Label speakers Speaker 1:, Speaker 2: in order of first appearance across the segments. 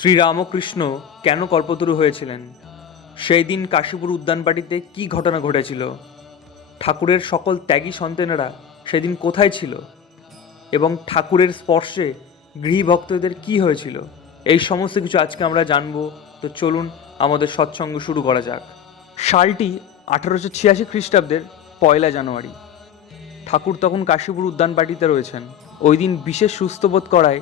Speaker 1: শ্রীরামকৃষ্ণ কেন কল্পতরু হয়েছিলেন? সেই দিন কাশীপুর উদ্যানবাটিতে কী ঘটনা ঘটেছিল? ঠাকুরের সকল ত্যাগী সন্তানেরা সেদিন কোথায় ছিল? এবং ঠাকুরের স্পর্শে গৃহভক্তদের কি হয়েছিল? এই সমস্ত কিছু আজকে আমরা জানব। তো চলুন আমাদের সৎসঙ্গ শুরু করা যাক। সালটি আঠারোশো ছিয়াশি খ্রিস্টাব্দের পয়লা জানুয়ারি। ঠাকুর তখন কাশীপুর উদ্যানবাটিতে রয়েছেন। ওই দিন বিশেষ সুস্থ বোধ করায়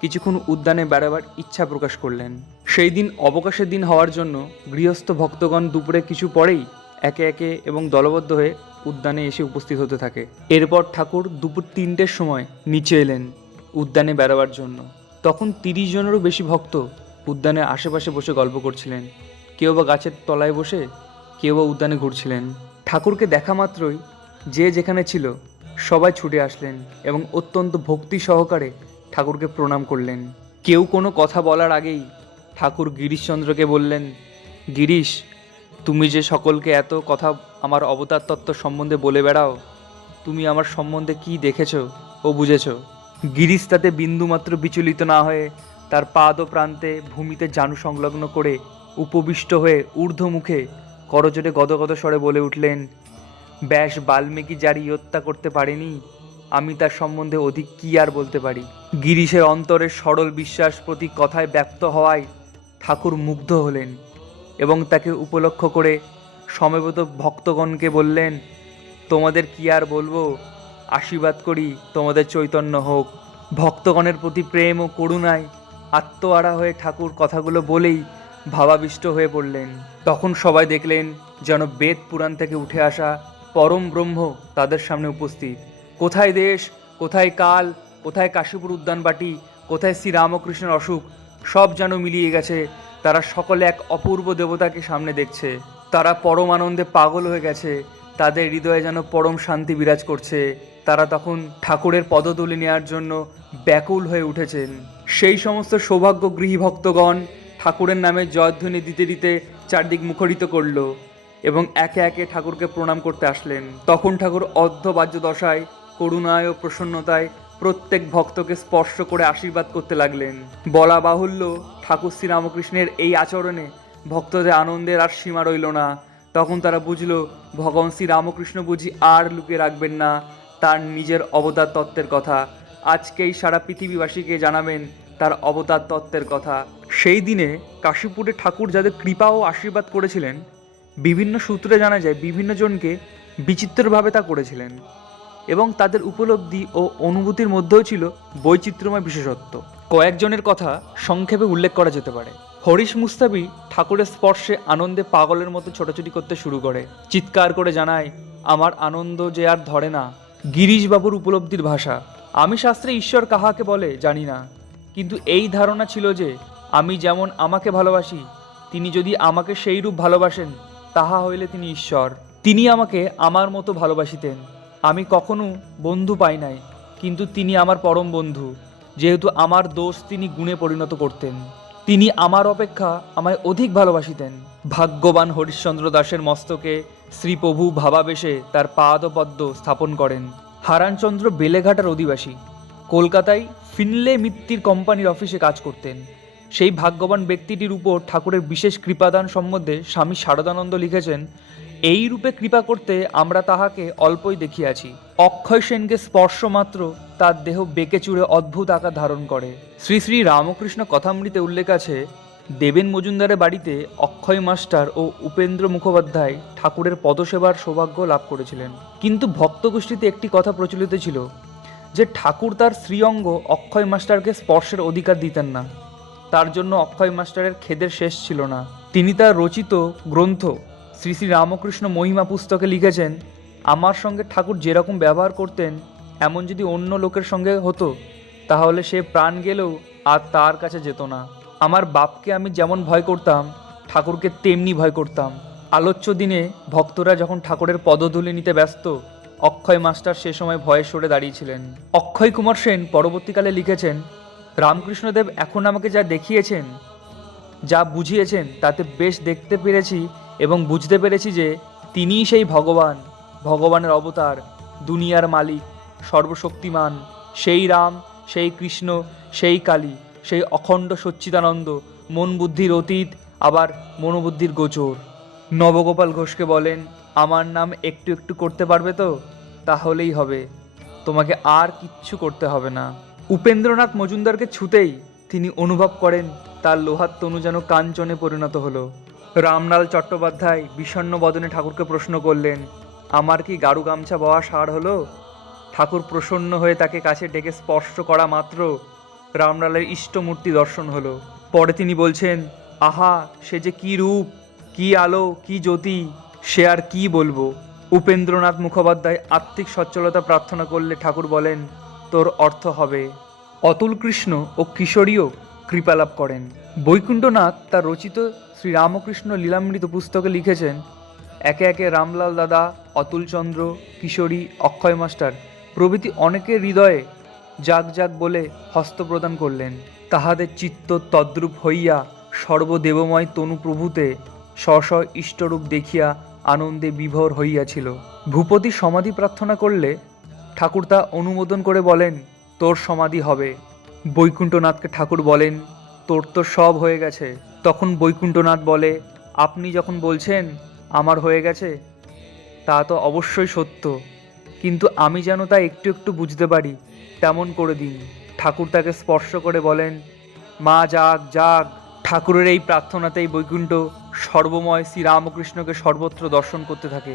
Speaker 1: কিছুক্ষণ উদ্যানে বেড়াবার ইচ্ছা প্রকাশ করলেন। সেই দিন অবকাশের দিন হওয়ার জন্য গৃহস্থ ভক্তগণ দুপুরে কিছু পরেই একে একে এবং দলবদ্ধ হয়ে উদ্যানে এসে উপস্থিত হতে থাকে। এরপর ঠাকুর দুপুর তিনটের সময় নিচে এলেন উদ্যানে বেড়াবার জন্য। তখন তিরিশ জনেরও বেশি ভক্ত উদ্যানের আশেপাশে বসে গল্প করছিলেন। কেউ বা গাছের তলায় বসে, কেউ বা উদ্যানে ঘুরছিলেন। ঠাকুরকে দেখা মাত্রই যে যেখানে ছিল সবাই ছুটে আসলেন এবং অত্যন্ত ভক্তি সহকারে ঠাকুরকে প্রণাম করলেন। কেউ কোনো কথা বলার আগেই ঠাকুর গিরিশচন্দ্রকে বললেন, গিরিশ, তুমি যে সকলকে এত কথা আমার অবতার তত্ত্ব সম্বন্ধে বলে বেড়াও, তুমি আমার সম্বন্ধে কি দেখেছ ও বুঝেছ? গিরিশ তাতে বিন্দুমাত্র বিচলিত না হয়ে তার পাদ ও প্রান্তে ভূমিতে জানু সংলগ্ন করে উপবিষ্ট হয়ে ঊর্ধ্বমুখে করজোরে গদগদ স্বরে বলে উঠলেন, ব্যাস বাল্মীকি যার ইয়ত্তা করতে পারেনি আমি তার সম্বন্ধে অধিক কি আর বলতে পারি? গিরিশের অন্তরের সরল বিশ্বাস প্রতি কথায় ব্যক্ত হওয়ায় ঠাকুর মুগ্ধ হলেন এবং তাকে উপলক্ষ করে সমবেত ভক্তগণকে বললেন, তোমাদের কি আর বলব? আশীর্বাদ করি তোমাদের চৈতন্য হোক। ভক্তগণের প্রতি প্রেম ও করুণায় আত্মহারা হয়ে ঠাকুর কথাগুলো বলেই ভাবাবিষ্ট হয়ে পড়লেন। তখন সবাই দেখলেন যেন বেদ পুরাণ থেকে উঠে আসা পরম ব্রহ্ম তাদের সামনে উপস্থিত। কোথায় দেশ, কোথায় কাল, কোথায় কাশীপুর উদ্যানবাটি কোথায় শ্রী রামকৃষ্ণের অসুখ সব যেন মিলিয়ে গেছে। তারা সকলে এক অপূর্ব দেবতাকে সামনে দেখছে। তারা পরম আনন্দে পাগল হয়ে গেছে। তাদের হৃদয়ে যেন পরম শান্তি বিরাজ করছে। তারা তখন ঠাকুরের পদতুলি নেওয়ার জন্য ব্যাকুল হয়ে উঠেছেন। সেই সমস্ত সৌভাগ্য ভক্তগণ ঠাকুরের নামে জয়ধ্বনি দিতে দিতে চারদিক মুখরিত করল এবং একে একে ঠাকুরকে প্রণাম করতে আসলেন। তখন ঠাকুর অর্ধবাজ্য দশায় করুণায় ও প্রসন্নতায় প্রত্যেক ভক্তকে স্পর্শ করে আশীর্বাদ করতে লাগলেন। বলা বাহুল্য, ঠাকুর শ্রীরামকৃষ্ণের এই আচরণে ভক্তদের আনন্দের আর সীমা রইল না। তখন তারা বুঝলো, ভগবান শ্রীরামকৃষ্ণ বুঝি আর লুকিয়ে রাখবেন না, তার নিজের অবতার তত্ত্বের কথা। আজকেই সারা পৃথিবীবাসীকে জানাবেন তার অবতার তত্ত্বের কথা। সেই দিনে কাশীপুরে ঠাকুর যাদের কৃপা ও আশীর্বাদ করেছিলেন, বিভিন্ন সূত্রে জানা যায়, বিভিন্ন জনকে বিচিত্রভাবে তা করেছিলেন। এবং তাদের উপলব্ধি ও অনুভূতির মধ্যেও ছিল বৈচিত্র্যময় বিশেষত্ব। কয়েকজনের কথা সংক্ষেপে উল্লেখ করা যেতে পারে। হরিশ মুস্তাবি ঠাকুরের স্পর্শে আনন্দে পাগলের মতো ছোটাছুটি করতে শুরু করে। চিৎকার করে জানায়, আমার আনন্দ যে আর ধরে না। গিরিশবাবুর উপলব্ধির ভাষা। আমি শাস্ত্রে ঈশ্বর কাহাকে বলে জানি না। কিন্তু এই ধারণা ছিল যে, আমি যেমন আমাকে ভালোবাসি, তিনি যদি আমাকে সেই রূপ ভালোবাসেন, তাহা হইলে তিনি ঈশ্বর। তিনি আমাকে আমার মতো ভালোবাসিতেন। আমি কখনো বন্ধু পাই নাই, কিন্তু তিনি আমার পরম বন্ধু। যেহেতু আমার দোষ তিনি গুণে পরিণত করতেন, তিনি আমার অপেক্ষা আমায় অধিক ভালোবাসিতেন। ভাগ্যবান হরিশ্চন্দ্র দাসের মস্তকে শ্রীপ্রভু ভাবাবেশে তার পাদপদ্ম স্থাপন করেন। হারানচন্দ্র বেলেঘাটার অধিবাসী। কলকাতায় ফিনলে মিত্তির কোম্পানির অফিসে কাজ করতেন। সেই ভাগ্যবান ব্যক্তিটির উপর ঠাকুরের বিশেষ কৃপাদান সম্বন্ধে স্বামী শারদানন্দ লিখেছেন এই রূপে কৃপা করতে আমরা তাহাকে অল্পই দেখিয়াছি। অক্ষয় সেনকে স্পর্শ মাত্র তার দেহ বেঁকে চুড়ে অদ্ভুত আকার ধারণ করে। শ্রী শ্রী রামকৃষ্ণ কথামৃতে উল্লেখ আছে, দেবেন মজুমদারের বাড়িতে অক্ষয় মাস্টার ও উপেন্দ্র মুখোপাধ্যায় ঠাকুরের পদসেবার সৌভাগ্য লাভ করেছিলেন। কিন্তু ভক্তগোষ্ঠীতে একটি কথা প্রচলিত ছিল, যে ঠাকুর তার শ্রীঅঙ্গ অক্ষয় মাস্টারকে স্পর্শের অধিকার দিতেন না। তার জন্য অক্ষয় মাস্টারের খেদের শেষ ছিল না। তিনি তার রচিত গ্রন্থ শ্রী শ্রী রামকৃষ্ণ মহিমা পুস্তকে লিখেছেন, আমার সঙ্গে ঠাকুর যেরকম ব্যবহার করতেন, এমন যদি অন্য লোকের সঙ্গে হতো, তাহলে সে প্রাণ গেলেও আর তার কাছে যেত না। আমার বাপকে আমি যেমন ভয় করতাম, ঠাকুরকে তেমনি ভয় করতাম। আলোচ্য দিনে ভক্তরা যখন ঠাকুরের পদধূলি নিতে ব্যস্ত, অক্ষয় মাস্টার সে সময় ভয়ে সরে দাঁড়িয়েছিলেন। অক্ষয় কুমার সেন পরবর্তীকালে লিখেছেন, রামকৃষ্ণদেব এখন আমাকে যা দেখিয়েছেন, যা বুঝিয়েছেন, তাতে বেশ দেখতে পেরেছি এবং বুঝতে পেরেছি যে তিনিই সেই ভগবান, ভগবানের অবতার, দুনিয়ার মালিক, সর্বশক্তিমান, সেই রাম, সেই কৃষ্ণ, সেই কালী, সেই অখণ্ড সচ্চিদানন্দ, মন বুদ্ধির অতীত, আবার মনোবুদ্ধির গোচর। নবগোপাল ঘোষকে বলেন, আমার নাম একটু একটু করতে পারবে তো? তাহলেই হবে। তোমাকে আর কিচ্ছু করতে হবে না। উপেন্দ্রনাথ মজুমদারকে ছুতেই তিনি অনুভব করেন, তার লোহার তনু যেন কাঞ্চনে পরিণত হলো। রামলাল চট্টোপাধ্যায় বিষণ্ণ বদনে ঠাকুরকে প্রশ্ন করলেন, আমার কি গাড়ু গামছা বওয়া সার হলো? ঠাকুর প্রসন্ন হয়ে তাকে কাছে ডেকে স্পর্শ করা মাত্র রামলালের ইষ্টমূর্তি দর্শন হলো। পরে তিনি বলছেন, আহা, সে যে কি রূপ, কি আলো, কি জ্যোতি, সে আর কি বলব? উপেন্দ্রনাথ মুখোপাধ্যায় আত্মিক সচ্ছলতা প্রার্থনা করলে ঠাকুর বলেন, তোর অর্থ হবে। অতুল কৃষ্ণ ও কিশোরীও কৃপালাভ করেন। বৈকুণ্ঠনাথ তার রচিত শ্রীরামকৃষ্ণ লীলামৃত পুস্তকে লিখেছেন, একে একে রামলাল দাদা অতুলচন্দ্র কিশোরী, অক্ষয় মাস্টার, প্রভৃতি অনেকের হৃদয়ে যাক যাক বলে হস্ত প্রদান করলেন। তাহাদের চিত্ত তদ্রূপ হইয়া সর্বদেবময় তনু প্রভুতে স্ব স্ব ইষ্টরূপ দেখিয়া আনন্দে বিভোর হইয়াছিল। ভূপতি সমাধি প্রার্থনা করলে ঠাকুর তা অনুমোদন করে বলেন, তোর সমাধি হবে। বৈকুণ্ঠনাথকে ঠাকুর বলেন, তোর তো সব হয়ে গেছে। তখন বৈকুণ্ঠনাথ বলে, আপনি যখন বলছেন, আমার হয়ে গেছে, তা তো অবশ্যই সত্য। কিন্তু আমি যেন তা একটু একটু বুঝতে পারি, তেমন করে দিন। ঠাকুর তাকে স্পর্শ করে বলেন, মা যাক যাক ঠাকুরের এই প্রার্থনাতেই বৈকুণ্ঠ সর্বময় শ্রীরামকৃষ্ণকে সর্বত্র দর্শন করতে থাকে।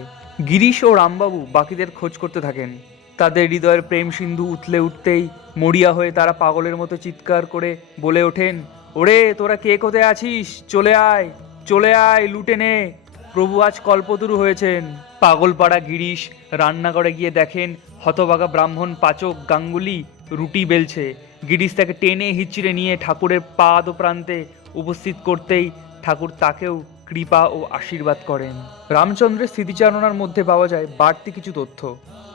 Speaker 1: গিরিশ ও রামবাবু বাকিদের খোঁজ করতে থাকেন। তাদের হৃদয়ের প্রেম সিন্ধু উথলে উঠতেই মরিয়া হয়ে তারা পাগলের মতো চিৎকার করে বলে ওঠেন, ওরে, তোরা কে কোথায় আছিস? চলে আয় চলে আয়, লুটে নে। প্রভু আজ কল্পতরু হয়েছেন। পাগলপাড়া গিরিশ রান্নাঘরে গিয়ে দেখেন হতবাগা ব্রাহ্মণ পাচক গাঙ্গুলি রুটি বেলছে। গিরিশ তাকে টেনে হিচড়ে নিয়ে ঠাকুরের পাদ প্রান্তে উপস্থিত করতেই ঠাকুর তাকেও কৃপা ও আশীর্বাদ করেন। রামচন্দ্রের স্মৃতিচারণার মধ্যে পাওয়া যায় বাড়তি কিছু তথ্য।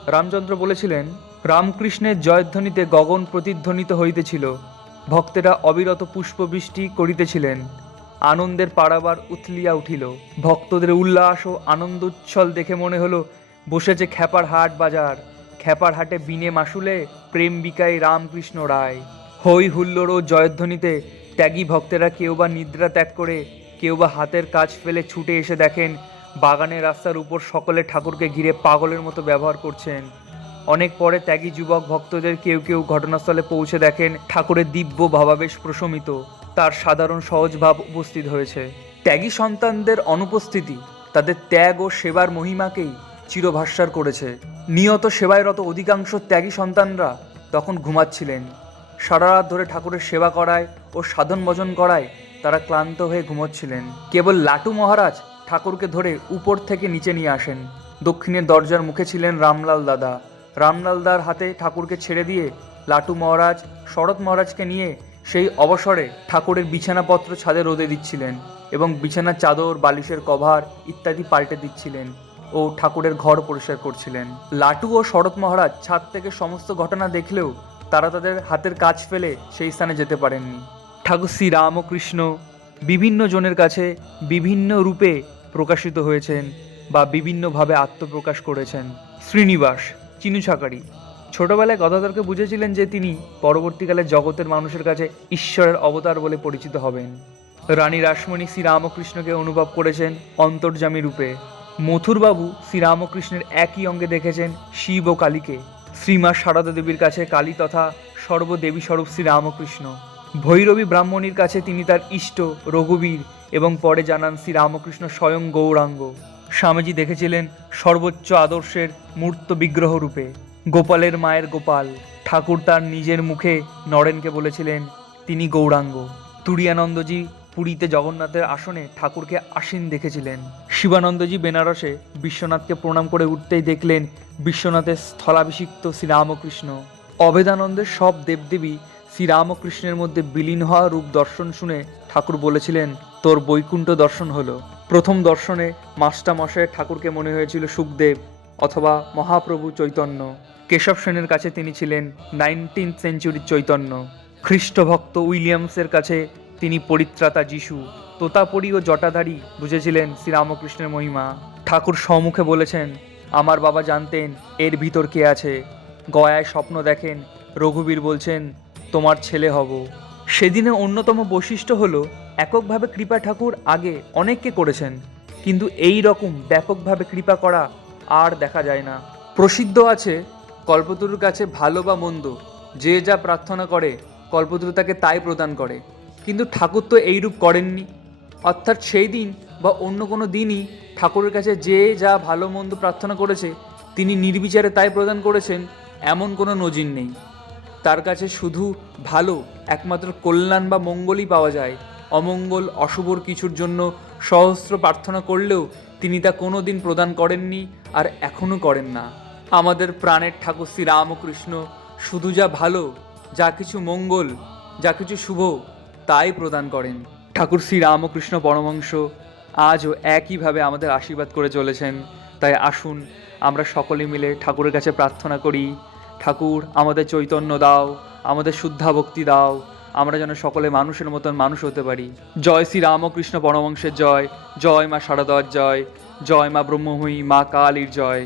Speaker 1: রামচন্দ্র বলেছিলেন রামকৃষ্ণের জয়ধ্বনিতে গগন প্রতিধ্বনিত হইতেছিল। ভক্তেরা অবিরত পুষ্পবৃষ্টি করিতেছিলেন। আনন্দের পাড়াবার উথলিয়া উঠিল। ভক্তদের উল্লাস ও আনন্দ উচ্ছল দেখে মনে হলো, বসেছে খ্যাপার হাট বাজার। খ্যাপার হাটে বিনে মাসুলে প্রেম বিকায় রামকৃষ্ণ রায়। হই হুল্লোড় ও জয়ধ্বনিতে ত্যাগী ভক্তেরা কেউ বা নিদ্রা ত্যাগ করে, কেউ বা হাতের কাজ ফেলে ছুটে এসে দেখেন, বাগানের রাস্তার উপর সকলে ঠাকুরকে ঘিরে পাগলের মতো ব্যবহার করছেন। অনেক পরে ত্যাগী যুবক ভক্তদের কেউ কেউ ঘটনাস্থলে পৌঁছে দেখেন ঠাকুরের দিব্য ভাবাবেশ প্রশমিত। তার সাধারণ সহজ ভাব উপস্থিত হয়েছে। ত্যাগী সন্তানদের অনুপস্থিতি, তাদের ত্যাগ ও সেবার মহিমাকেই চিরভাস্যার করেছে। নিয়ত সেবায়রত অধিকাংশ ত্যাগী সন্তানরা তখন ঘুমাচ্ছিলেন। সারা রাত ধরে ঠাকুরের সেবা করায় ও সাধন ভজন করায় তারা ক্লান্ত হয়ে ঘুমোচ্ছিলেন। কেবল লাটু মহারাজ ঠাকুরকে ধরে উপর থেকে নিচে নিয়ে আসেন। দক্ষিণের দরজার মুখে ছিলেন রামলাল দাদা। রামলাল দার হাতে ঠাকুরকে ছেড়ে দিয়ে লাটু মহারাজ, শরৎ মহারাজকে নিয়ে সেই অবসরে ঠাকুরের বিছানাপত্র ছাদে রোদে দিচ্ছিলেন এবং বিছানার চাদর, বালিশের কভার ইত্যাদি পাল্টে দিচ্ছিলেন ও ঠাকুরের ঘর পরিষ্কার করছিলেন। লাটু ও শরৎ মহারাজ ছাদ থেকে সমস্ত ঘটনা দেখলেও তারা তাদের হাতের কাজ ফেলে সেই স্থানে যেতে পারেননি। ঠাকুর শ্রী রামকৃষ্ণ বিভিন্ন জনের কাছে বিভিন্ন রূপে প্রকাশিত হয়েছেন বা বিভিন্নভাবে আত্মপ্রকাশ করেছেন। শ্রীনিবাস চিনু ছাকারি ছোটবেলায় গদাধরকে বুঝেছিলেন যে তিনি পরবর্তীকালে জগতের মানুষের কাছে ঈশ্বরের অবতার বলে পরিচিত হবেন। রানী রাসমণি শ্রীরামকৃষ্ণকে অনুভব করেছেন অন্তর্জামী রূপে। মথুরবাবু শ্রীরামকৃষ্ণের একই অঙ্গে দেখেছেন শিব ও কালীকে। শ্রীমা সারদা দেবীর কাছে কালী তথা সর্বদেবী স্বরূপ শ্রীরামকৃষ্ণ। ভৈরবী ব্রাহ্মণীর কাছে তিনি তার ইষ্ট, রঘুবীর এবং পরে জানান শ্রীরামকৃষ্ণ স্বয়ং গৌরাঙ্গ। স্বামীজি দেখেছিলেন সর্বোচ্চ আদর্শের মূর্ত বিগ্রহ রূপে। গোপালের মায়ের গোপাল, ঠাকুর তার নিজের মুখে নরেনকে বলেছিলেন, তিনি গৌরাঙ্গ। তুরিয়ানন্দজি পুরীতে জগন্নাথের আসনে ঠাকুরকে আসীন দেখেছিলেন। শিবানন্দজি বেনারসে বিশ্বনাথকে প্রণাম করে উঠতেই দেখলেন বিশ্বনাথের স্থলাভিষিক্ত শ্রীরামকৃষ্ণ। অভেদানন্দের সব দেবদেবী শ্রীরামকৃষ্ণের মধ্যে বিলীন হওয়া রূপ দর্শন শুনে ঠাকুর বলেছিলেন, তোর বৈকুণ্ঠ দর্শন হলো। প্রথম দর্শনে মাস্টারমশাই ঠাকুরকে মনে হয়েছিল সুখদেব অথবা মহাপ্রভু চৈতন্য। কেশব সেনের কাছে তিনি ছিলেন নাইনটিন সেঞ্চুরির চৈতন্য। খ্রিস্টভক্ত উইলিয়ামসের কাছে তিনি পরিত্রাতা যিশু। তোতাপরি ও জটাধারী বুঝেছিলেন শ্রীরামকৃষ্ণের মহিমা। ঠাকুর সম্মুখে বলেছেন, আমার বাবা জানতেন এর ভিতর কে আছে। গয়ায় স্বপ্ন দেখেন, রঘুবীর বলছেন, তোমার ছেলে হব। সেদিনে অন্যতম বৈশিষ্ট্য হলো এককভাবে কৃপা ঠাকুর আগে অনেককে করেছেন, কিন্তু এই রকম ব্যাপকভাবে কৃপা করা আর দেখা যায় না। প্রসিদ্ধ আছে, কল্পতরুর কাছে ভালো বা মন্দ, যে যা প্রার্থনা করে, কল্পতরু তাকে তাই প্রদান করে। কিন্তু ঠাকুর তো এইরূপ করেননি। অর্থাৎ সেই দিন বা অন্য কোনো দিনই ঠাকুরের কাছে যে যা ভালো মন্দ প্রার্থনা করেছে, তিনি নির্বিচারে তাই প্রদান করেছেন, এমন কোনো নজির নেই। তার কাছে শুধু ভালো, একমাত্র কল্যাণ বা মঙ্গলই পাওয়া যায়। অমঙ্গল অশুভর কিছুর জন্য সহস্র প্রার্থনা করলেও তিনি তা কোনো দিন প্রদান করেননি আর এখনও করেন না। আমাদের প্রাণের ঠাকুর শ্রী রামকৃষ্ণ শুধু যা ভালো, যা কিছু মঙ্গল, যা কিছু শুভ, তাই প্রদান করেন। ঠাকুর শ্রী রামকৃষ্ণ পরমংশ আজও একইভাবে আমাদের আশীর্বাদ করে চলেছেন। তাই আসুন, আমরা সকলে মিলে ঠাকুরের কাছে প্রার্থনা করি। ঠাকুর, আমাদের চৈতন্য দাও, আমাদের শুদ্ধা ভক্তি দাও আমরা যেন সকলে মানুষের মতন মানুষ হতে পারি। জয় শ্রী রামকৃষ্ণ পরমংশের জয় জয় মা শারদার জয় জয় মা ব্রহ্মময়ী মা কালীর জয়।